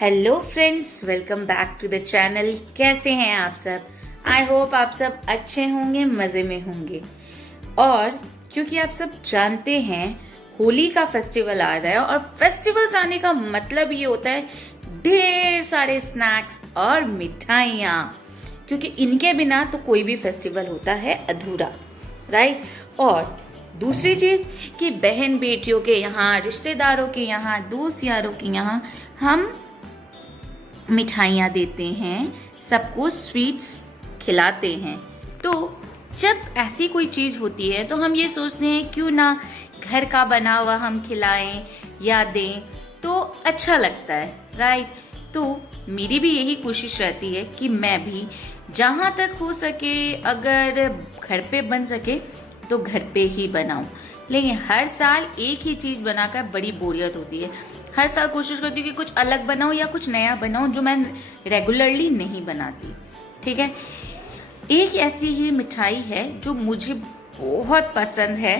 Hello friends, welcome back to the channel. कैसे हैं आप सब? आई होप आप सब अच्छे होंगे, मज़े में होंगे। और क्योंकि आप सब जानते हैं होली का फेस्टिवल आ रहा है और फेस्टिवल्स आने का मतलब ये होता है ढेर सारे स्नैक्स और मिठाइयाँ, क्योंकि इनके बिना तो कोई भी फेस्टिवल होता है अधूरा, राइट। और दूसरी चीज़ कि बहन बेटियों के यहाँ, रिश्तेदारों के यहाँ, दोस्त यारों के यहाँ हम मिठाइयाँ देते हैं, सबको स्वीट्स खिलाते हैं। तो जब ऐसी कोई चीज़ होती है तो हम ये सोचते हैं क्यों ना घर का बना हुआ हम खिलाएं या दें, तो अच्छा लगता है, राइट। तो मेरी भी यही कोशिश रहती है कि मैं भी जहाँ तक हो सके, अगर घर पे बन सके तो घर पे ही बनाऊं। लेकिन हर साल एक ही चीज़ बनाकर बड़ी बोरियत होती है। हर साल कोशिश करती हूँ कि कुछ अलग बनाऊं या कुछ नया बनाऊं जो मैं रेगुलरली नहीं बनाती, ठीक है। एक ऐसी ही मिठाई है जो मुझे बहुत पसंद है,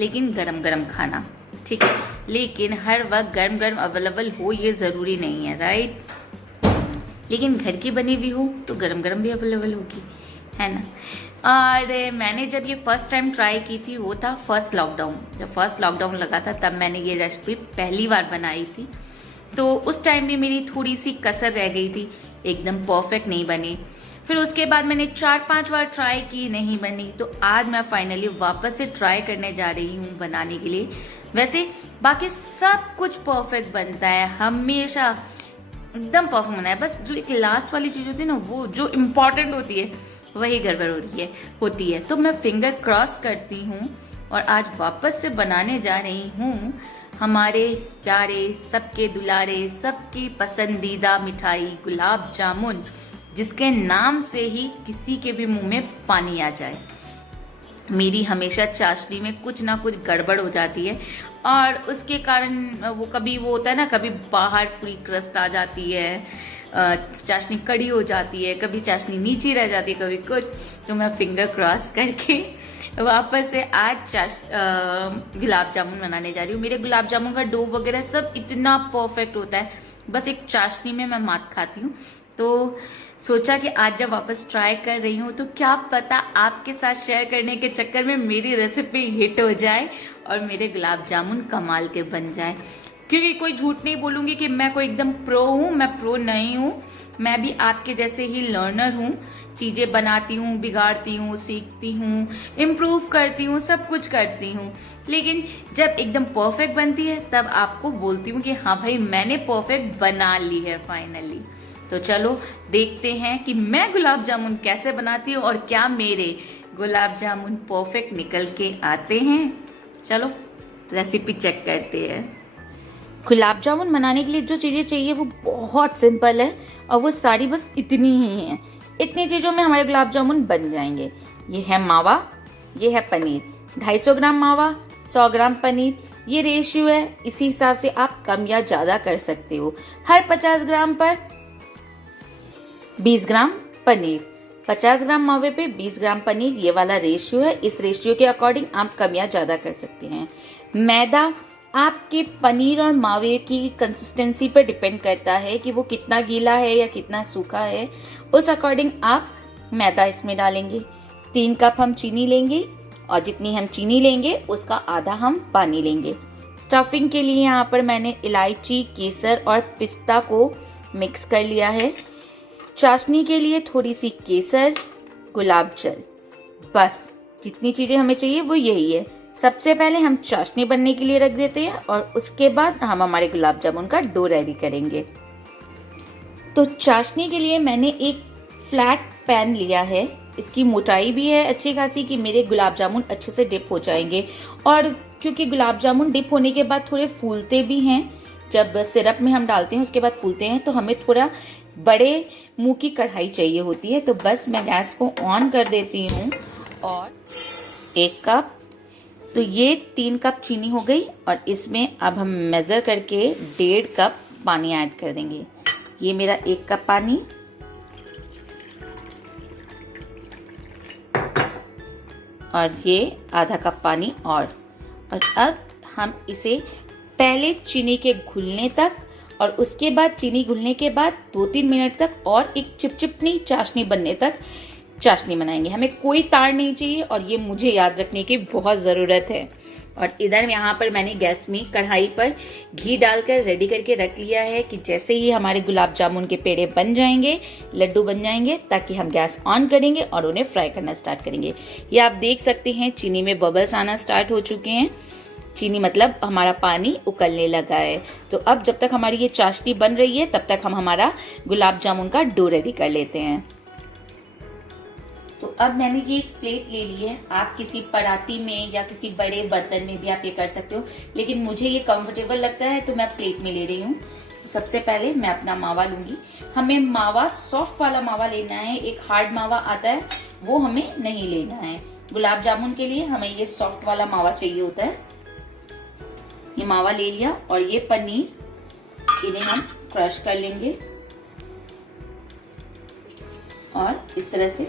लेकिन गरम गरम खाना, ठीक है। लेकिन हर वक्त गरम गरम अवेलेबल हो ये ज़रूरी नहीं है, राइट। लेकिन घर की बनी हुई हो तो गरम गरम भी अवेलेबल होगी, है ना। और मैंने जब ये फर्स्ट टाइम ट्राई की थी वो था फर्स्ट लॉकडाउन। जब फर्स्ट लॉकडाउन लगा था तब मैंने ये रेसिपी पहली बार बनाई थी। तो उस टाइम भी मेरी थोड़ी सी कसर रह गई थी, एकदम परफेक्ट नहीं बनी। फिर उसके बाद मैंने 4-5 बार ट्राई की, नहीं बनी। तो आज मैं फाइनली वापस से ट्राई करने जा रही हूँ बनाने के लिए। वैसे बाकी सब कुछ परफेक्ट बनता है, हमेशा एकदम परफेक्ट बनता है। बस जो एक लास्ट वाली चीज़ होती है ना, वो जो इम्पॉर्टेंट होती है वही गड़बड़ हो रही है होती है। तो मैं फिंगर क्रॉस करती हूँ और आज वापस से बनाने जा रही हूँ हमारे प्यारे, सबके दुलारे, सबकी पसंदीदा मिठाई गुलाब जामुन, जिसके नाम से ही किसी के भी मुंह में पानी आ जाए। मेरी हमेशा चाशनी में कुछ ना कुछ गड़बड़ हो जाती है और उसके कारण वो कभी वो होता है ना, कभी बाहर पूरी क्रस्ट आ जाती है, चाशनी कड़ी हो जाती है, कभी चाशनी नीचे रह जाती है, कभी कुछ। तो मैं फिंगर क्रॉस करके वापस से आज गुलाब जामुन बनाने जा रही हूँ। मेरे गुलाब जामुन का डो वगैरह सब इतना परफेक्ट होता है, बस एक चाशनी में मैं मात खाती हूँ। तो सोचा कि आज जब वापस ट्राई कर रही हूँ तो क्या पता आपके साथ शेयर करने के चक्कर में मेरी रेसिपी हिट हो जाए और मेरे गुलाब जामुन कमाल के बन जाए। क्योंकि कोई झूठ नहीं बोलूँगी कि मैं कोई एकदम प्रो हूँ, मैं प्रो नहीं हूँ। मैं भी आपके जैसे ही लर्नर हूँ, चीज़ें बनाती हूँ, बिगाड़ती हूँ, सीखती हूँ, इम्प्रूव करती हूँ, सब कुछ करती हूँ। लेकिन जब एकदम परफेक्ट बनती है तब आपको बोलती हूँ कि हाँ भाई, मैंने परफेक्ट बना ली है फाइनली। तो चलो देखते हैं कि मैं गुलाब जामुन कैसे बनाती हूँ और क्या मेरे गुलाब जामुन परफेक्ट निकल के आते हैं। चलो रेसिपी चेक करते हैं। गुलाब जामुन बनाने के लिए जो चीज़ें चाहिए वो बहुत सिंपल है और वो सारी बस इतनी ही हैं। इतनी चीज़ों में हमारे गुलाब जामुन बन जाएंगे। ये है मावा, ये है पनीर, 250 ग्राम मावा, 100 ग्राम पनीर। ये रेशियो है, इसी हिसाब से आप कम या ज़्यादा कर सकते हो। हर 50 ग्राम पर 20 ग्राम पनीर, 50 ग्राम मावे पे 20 ग्राम पनीर, ये वाला रेशियो है। इस रेशियो के अकॉर्डिंग आप कम या ज़्यादा कर सकते हैं। मैदा आपके पनीर और मावे की कंसिस्टेंसी पर डिपेंड करता है कि वो कितना गीला है या कितना सूखा है। उस अकॉर्डिंग आप मैदा इसमें डालेंगे। 3 कप हम चीनी लेंगे और जितनी हम चीनी लेंगे उसका आधा हम पानी लेंगे। स्टफिंग के लिए यहाँ पर मैंने इलायची, केसर और पिस्ता को मिक्स कर लिया है। चाशनी के लिए थोड़ी सी केसर, गुलाब जल, बस जितनी चीज़ें हमें चाहिए वो यही है। सबसे पहले हम चाशनी बनने के लिए रख देते हैं और उसके बाद हम हमारे गुलाब जामुन का डो रेडी करेंगे। तो चाशनी के लिए मैंने एक फ्लैट पैन लिया है। इसकी मोटाई भी है अच्छी खासी कि मेरे गुलाब जामुन अच्छे से डिप हो जाएंगे। और क्योंकि गुलाब जामुन डिप होने के बाद थोड़े फूलते भी हैं, जब सिरप में हम डालते हैं उसके बाद फूलते हैं, तो हमें थोड़ा बड़े मुंह की कढ़ाई चाहिए होती है। तो बस मैं गैस को ऑन कर देती हूँ और 1 कप, तो ये 3 कप चीनी हो गई और इसमें अब हम मेज़र करके 1.5 कप पानी ऐड कर देंगे। ये मेरा 1 कप पानी और ये आधा कप पानी और अब हम इसे पहले चीनी के घुलने तक और उसके बाद चीनी घुलने के बाद 2-3 मिनट तक और एक चिपचिपनी चाशनी बनने तक चाशनी बनाएंगे। हमें कोई तार नहीं चाहिए और ये मुझे याद रखने की बहुत ज़रूरत है। और इधर यहाँ पर मैंने गैस में कढ़ाई पर घी डालकर रेडी करके रख लिया है कि जैसे ही हमारे गुलाब जामुन के पेड़े बन जाएंगे, लड्डू बन जाएंगे, ताकि हम गैस ऑन करेंगे और उन्हें फ्राई करना स्टार्ट करेंगे। ये आप देख सकते हैं चीनी में बबल्स आना स्टार्ट हो चुके हैं। चीनी मतलब हमारा पानी उकलने लगा है। तो अब जब तक हमारी ये चाशनी बन रही है तब तक हम हमारा गुलाब जामुन का डो रेडी कर लेते हैं। तो अब मैंने ये एक प्लेट ले ली है। आप किसी पराती में या किसी बड़े बर्तन में भी आप ये कर सकते हो, लेकिन मुझे ये कंफर्टेबल लगता है तो मैं प्लेट में ले रही हूँ। तो सबसे पहले मैं अपना मावा लूंगी। हमें मावा सॉफ्ट वाला मावा लेना है, एक हार्ड मावा आता है वो हमें नहीं लेना है। गुलाब जामुन के लिए हमें ये सॉफ्ट वाला मावा चाहिए होता है। ये मावा ले लिया और ये पनीर, इन्हें हम क्रश कर लेंगे और इस तरह से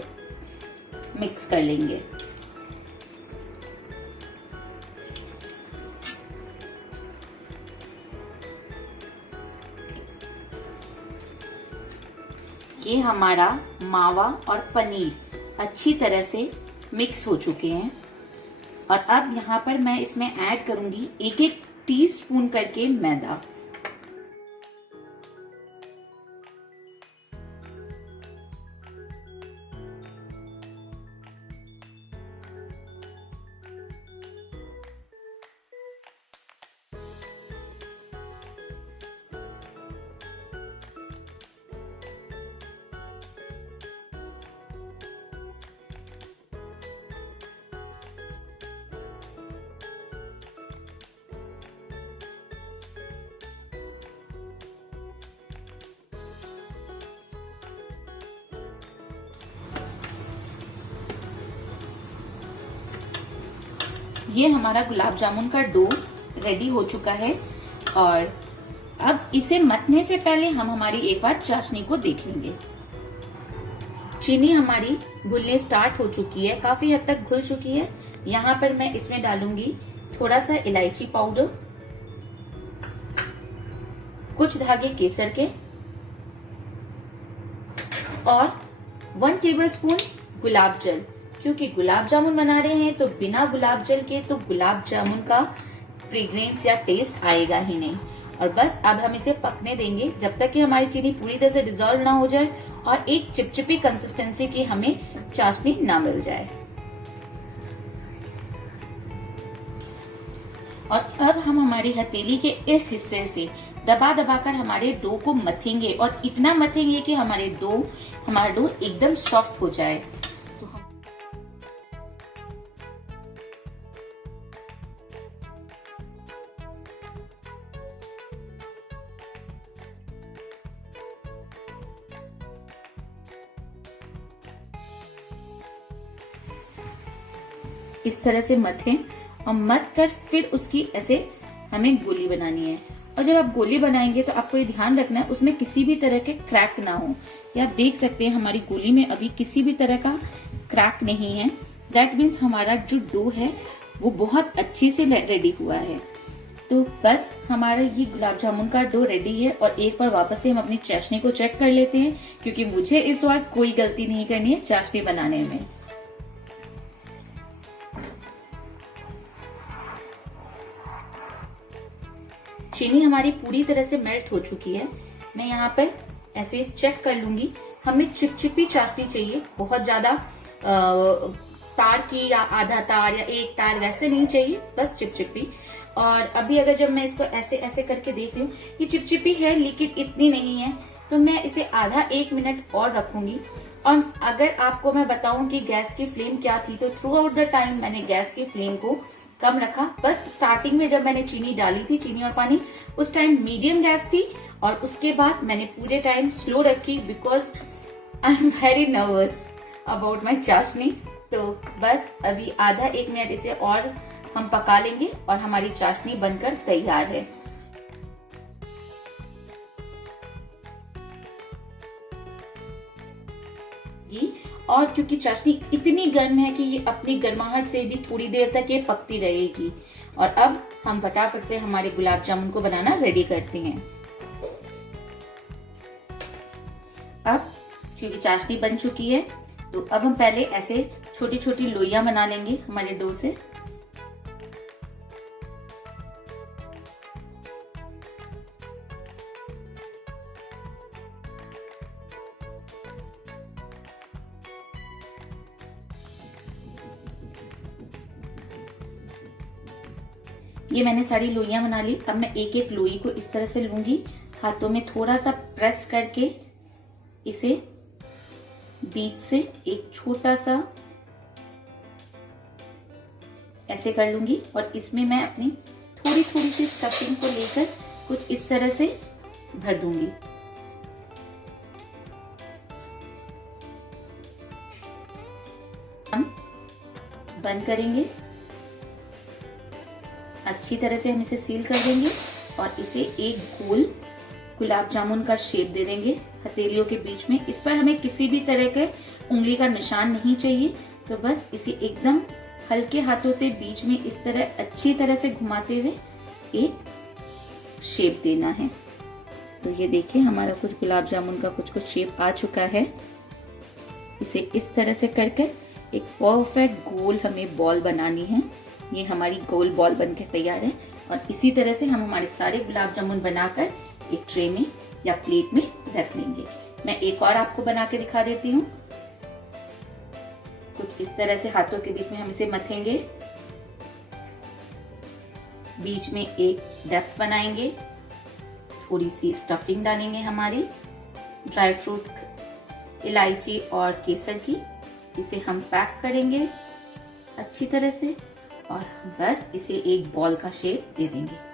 मिक्स कर लेंगे। ये हमारा मावा और पनीर अच्छी तरह से मिक्स हो चुके हैं और अब यहाँ पर मैं इसमें ऐड करूंगी 1-1 टीस्पून करके मैदा। ये हमारा गुलाब जामुन का डो रेडी हो चुका है और अब इसे मथने से पहले हम हमारी एक बार चाशनी को देख लेंगे। चीनी हमारी घुलने स्टार्ट हो चुकी है, काफी हद तक घुल चुकी है। यहाँ पर मैं इसमें डालूंगी थोड़ा सा इलायची पाउडर, कुछ धागे केसर के और 1 टेबलस्पून गुलाब जल। क्योंकि गुलाब जामुन बना रहे हैं तो बिना गुलाब जल के तो गुलाब जामुन का फ्रेग्रेंस या टेस्ट आएगा ही नहीं। और बस अब हम इसे पकने देंगे जब तक कि हमारी चीनी पूरी तरह से डिजोल्व ना हो जाए और एक चिपचिपी कंसिस्टेंसी की हमें चाशनी ना मिल जाए। और अब हम हमारी हथेली के इस हिस्से से दबा दबाकर हमारे डो को मथेंगे और इतना मथेंगे कि हमारा डो एकदम सॉफ्ट हो जाए। इस तरह से मथें और मथ कर फिर उसकी ऐसे हमें गोली बनानी है। और जब आप गोली बनाएंगे तो आपको ये ध्यान रखना है उसमें किसी भी तरह के क्रैक ना हो। ये आप देख सकते हैं हमारी गोली में अभी किसी भी तरह का क्रैक नहीं है। दैट मीन्स हमारा जो डो है वो बहुत अच्छे से रेडी हुआ है। तो बस हमारा ये गुलाब जामुन का डो रेडी है। और एक बार वापस से हम अपनी चाशनी को चेक कर लेते हैं, क्योंकि मुझे इस बार कोई गलती नहीं करनी है चाशनी बनाने में। चीनी हमारी पूरी तरह से मेल्ट हो चुकी है। मैं यहाँ पर ऐसे चेक कर लूंगी। हमें चिपचिपी चाशनी चाहिए, बहुत ज्यादा तार की या आधा तार या एक तार वैसे नहीं चाहिए, बस चिपचिपी। और अभी अगर जब मैं इसको ऐसे ऐसे करके देख रही हूँ, ये चिपचिपी है लेकिन इतनी नहीं है, तो मैं इसे आधा 1 मिनट और रखूंगी। और अगर आपको मैं बताऊं कि गैस की फ्लेम क्या थी, तो थ्रू आउट द टाइम मैंने गैस की फ्लेम को कम रखा। बस स्टार्टिंग में जब मैंने चीनी डाली थी, चीनी और पानी, उस टाइम मीडियम गैस थी और उसके बाद मैंने पूरे टाइम स्लो रखी, because I am very nervous about my चाशनी। तो बस अभी आधा 1 मिनट इसे और हम पका लेंगे और हमारी चाशनी बनकर तैयार है। और क्योंकि चाशनी इतनी गर्म है कि ये अपनी गर्माहट से भी थोड़ी देर तक ये पकती रहेगी। और अब हम फटाफट से हमारे गुलाब जामुन को बनाना रेडी करते हैं। अब क्योंकि चाशनी बन चुकी है तो अब हम पहले ऐसे छोटी छोटी लोइयां बना लेंगे हमारे डो से। ये मैंने सारी लोइयां बना ली। अब मैं एक एक लोई को इस तरह से लूंगी, हाथों में थोड़ा सा प्रेस करके इसे बीच से एक छोटा सा ऐसे कर लूंगी और इसमें मैं अपनी थोड़ी थोड़ी सी स्टफिंग को लेकर कुछ इस तरह से भर दूंगी। हम बंद करेंगे, अच्छी तरह से हम इसे सील कर देंगे और इसे एक गोल गुलाब जामुन का शेप दे देंगे हथेलियों के बीच में। इस पर हमें किसी भी तरह के उंगली का निशान नहीं चाहिए, तो बस इसे एकदम हल्के हाथों से बीच में इस तरह अच्छी तरह से घुमाते हुए एक शेप देना है। तो ये देखिए हमारा कुछ गुलाब जामुन का कुछ कुछ शेप आ चुका है। इसे इस तरह से करके एक परफेक्ट गोल हमें बॉल बनानी है। ये हमारी गोल बॉल बनके तैयार है और इसी तरह से हम हमारे सारे गुलाब जामुन बनाकर एक ट्रे में या प्लेट में रख लेंगे। मैं एक और आपको बना के दिखा देती हूँ। कुछ इस तरह से हाथों के बीच में हम इसे मथेंगे, बीच में एक डेप्थ बनाएंगे, थोड़ी सी स्टफिंग डालेंगे हमारी ड्राई फ्रूट, इलायची और केसर की। इसे हम पैक करेंगे अच्छी तरह से और बस इसे एक बॉल का शेप दे देंगे।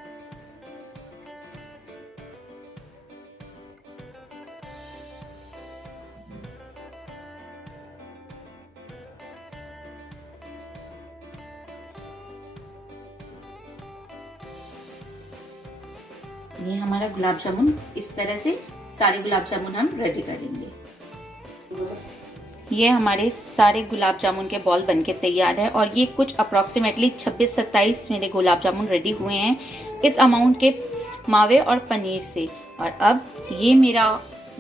ये हमारा गुलाब जामुन इस तरह से सारे गुलाब जामुन हम रेडी करेंगे। ये हमारे सारे गुलाब जामुन के बॉल बनके तैयार है और ये कुछ अप्रोक्सीमेटली 26-27 मेरे गुलाब जामुन रेडी हुए हैं इस अमाउंट के मावे और पनीर से। और अब ये मेरा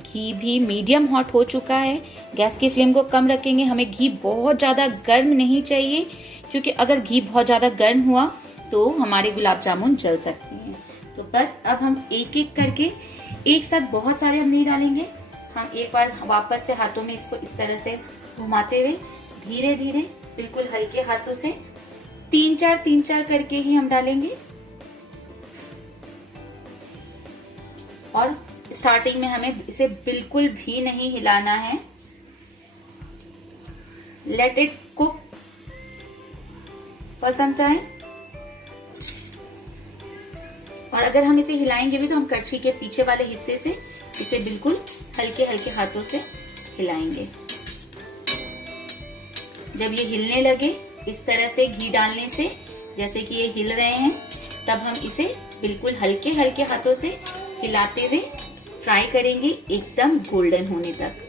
घी भी मीडियम हॉट हो चुका है। गैस की फ्लेम को कम रखेंगे, हमें घी बहुत ज़्यादा गर्म नहीं चाहिए, क्योंकि अगर घी बहुत ज़्यादा गर्म हुआ तो हमारे गुलाब जामुन जल सकते हैं। तो बस अब हम एक एक करके, एक साथ बहुत सारे हम नहीं डालेंगे, हम एक बार वापस से हाथों में इसको इस तरह से घुमाते हुए धीरे धीरे बिल्कुल हल्के हाथों से तीन चार करके ही हम डालेंगे। और स्टार्टिंग में हमें इसे बिल्कुल भी नहीं हिलाना है। Let it cook for some time. और अगर हम इसे हिलाएंगे भी तो हम कड़छी के पीछे वाले हिस्से से इसे बिल्कुल हल्के हल्के हाथों से हिलाएंगे। जब ये हिलने लगे इस तरह से घी डालने से, जैसे कि ये हिल रहे हैं, तब हम इसे बिल्कुल हल्के हल्के हाथों से हिलाते हुए फ्राई करेंगे एकदम गोल्डन होने तक।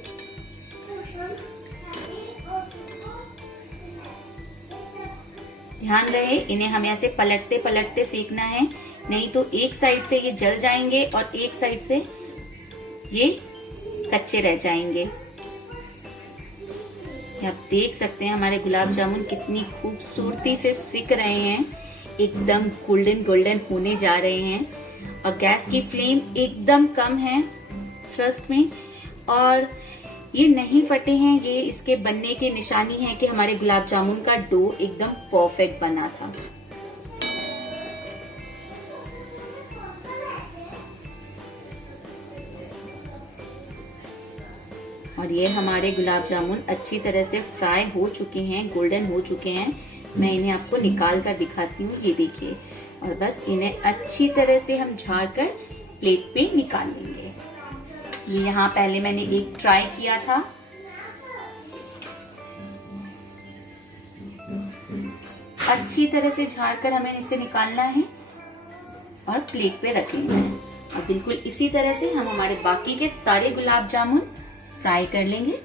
ध्यान रहे इन्हें हमें ऐसे पलटते पलटते सेकना है, नहीं तो एक साइड से ये जल जाएंगे और एक साइड से ये कच्चे रह जाएंगे। आप देख सकते हैं हमारे गुलाब जामुन कितनी खूबसूरती से सिक रहे हैं, एकदम गोल्डन गोल्डन होने जा रहे हैं। और गैस की फ्लेम एकदम कम है, ट्रस्ट में। और ये नहीं फटे हैं, ये इसके बनने की निशानी है कि हमारे गुलाब जामुन का डो एकदम परफेक्ट बना था। और ये हमारे गुलाब जामुन अच्छी तरह से फ्राई हो चुके हैं, गोल्डन हो चुके हैं। मैं इन्हें आपको निकाल कर दिखाती हूँ, ये देखिए। और बस इन्हें अच्छी तरह से हम झाड़ कर प्लेट पे निकाल लेंगे। ये यहाँ पहले मैंने एक ट्राई किया था, अच्छी तरह से झाड़ कर हमें इसे निकालना है और प्लेट पे रख लेना है। और बिल्कुल इसी तरह से हम हमारे बाकी के सारे गुलाब जामुन फ्राई कर लेंगे।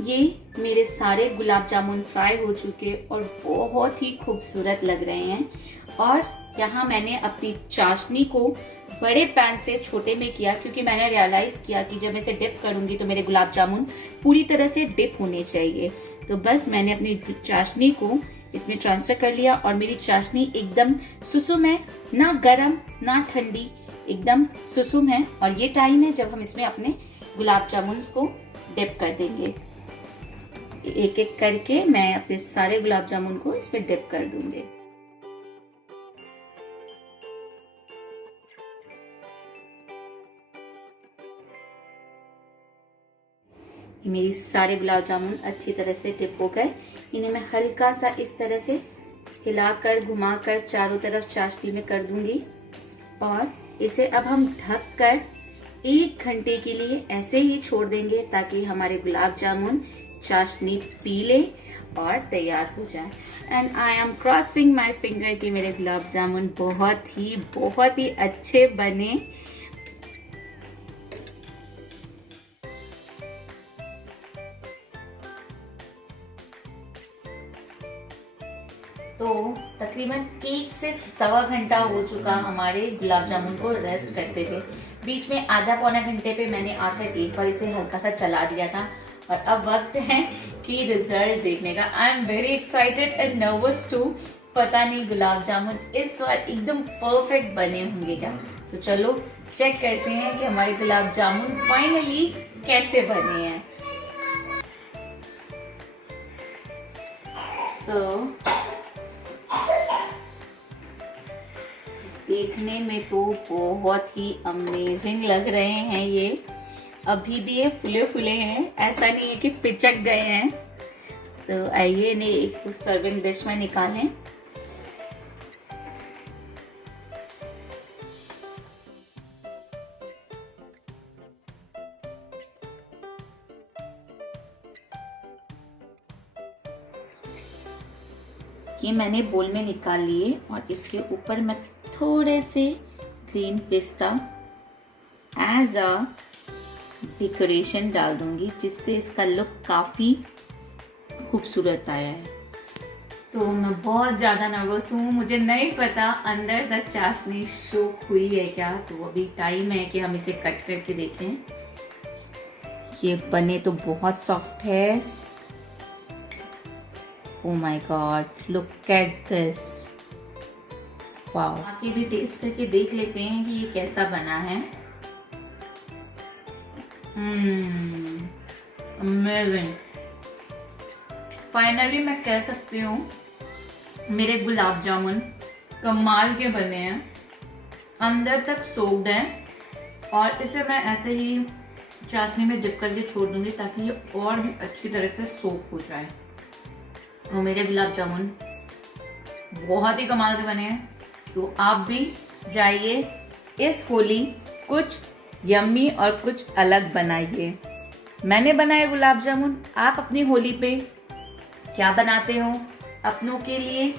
ये मेरे सारे गुलाब जामुन फ्राई हो चुके और बहुत ही खूबसूरत लग रहे हैं। और यहाँ मैंने अपनी चाशनी को बड़े पैन से छोटे में किया, क्योंकि मैंने रियलाइज किया कि जब मैं इसे डिप करूंगी तो मेरे गुलाब जामुन पूरी तरह से डिप होने चाहिए। तो बस मैंने अपनी चाशनी को इसमें ट्रांसफर कर लिया और मेरी चाशनी एकदम सुसुम है, ना गरम ना ठंडी, एकदम सुसुम है। और ये टाइम है जब हम इसमें अपने गुलाब जामुन को डिप कर देंगे। एक एक करके मैं अपने सारे गुलाब जामुन को इसमें डिप कर दूंगी। मेरी सारे गुलाब जामुन अच्छी तरह से डिप हो गए। इन्हें मैं हल्का सा इस तरह से हिलाकर घुमाकर चारों तरफ चाशनी में कर दूंगी और इसे अब हम ढक कर 1 घंटे के लिए ऐसे ही छोड़ देंगे, ताकि हमारे गुलाब जामुन चाशनी पी ले और तैयार हो जाए। And I am crossing my finger कि मेरे गुलाब जामुन बहुत ही अच्छे बने। तो तकरीबन 1 से सवा घंटा हो चुका हमारे गुलाब जामुन को रेस्ट करते हुए। बीच में आधा पौना घंटे पे मैंने आकर एक बार इसे हल्का सा चला दिया था और अब वक्त है कि रिजल्ट देखने का। I am very excited and nervous too. पता नहीं गुलाब जामुन इस बार एकदम परफेक्ट बने होंगे क्या। तो चलो चेक करते हैं कि हमारे गुलाब जामुन फाइनली कैसे बने हैं। देखने में तो बहुत ही अमेजिंग लग रहे हैं ये। अभी भी ये फुले फुले हैं, ऐसा नहीं है कि पिचक गए हैं। तो आइए इन्हें एक सर्विंग डिश में निकालें। ये मैंने बोल में निकाल लिए और इसके ऊपर मैं थोड़े से ग्रीन पिस्ता एज अ डेकोरेशन डाल दूंगी, जिससे इसका लुक काफी खूबसूरत आया है। तो मैं बहुत ज्यादा नर्वस हूँ, मुझे नहीं पता अंदर तक चाशनी शोक हुई है क्या। तो अभी टाइम है कि हम इसे कट करके देखें। ये बने तो बहुत सॉफ्ट है। Oh my God, look at this. Wow, आके भी टेस्ट करके देख लेते हैं कि ये कैसा बना है। अमेजिंग। फाइनली मैं कह सकती हूँ मेरे गुलाब जामुन कमाल के बने हैं, अंदर तक सोक्ड हैं। और इसे मैं ऐसे ही चाशनी में डिप करके छोड़ दूंगी ताकि ये और भी अच्छी तरह से सोक हो जाए। और मेरे गुलाब जामुन बहुत ही कमाल के बने हैं। तो आप भी जाइए इस होली कुछ यम्मी और कुछ अलग बनाइए। मैंने बनाए गुलाब जामुन, आप अपनी होली पे क्या बनाते हो अपनों के लिए,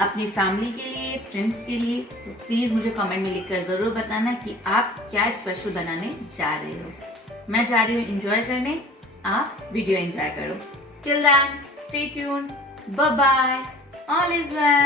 अपनी फैमिली के लिए, फ्रेंड्स के लिए? तो प्लीज मुझे कमेंट में लिखकर जरूर बताना कि आप क्या स्पेशल बनाने जा रहे हो। मैं जा रही हूँ एंजॉय करने, आप वीडियो एंजॉय करो। Till then stay tuned, bye bye, all is well.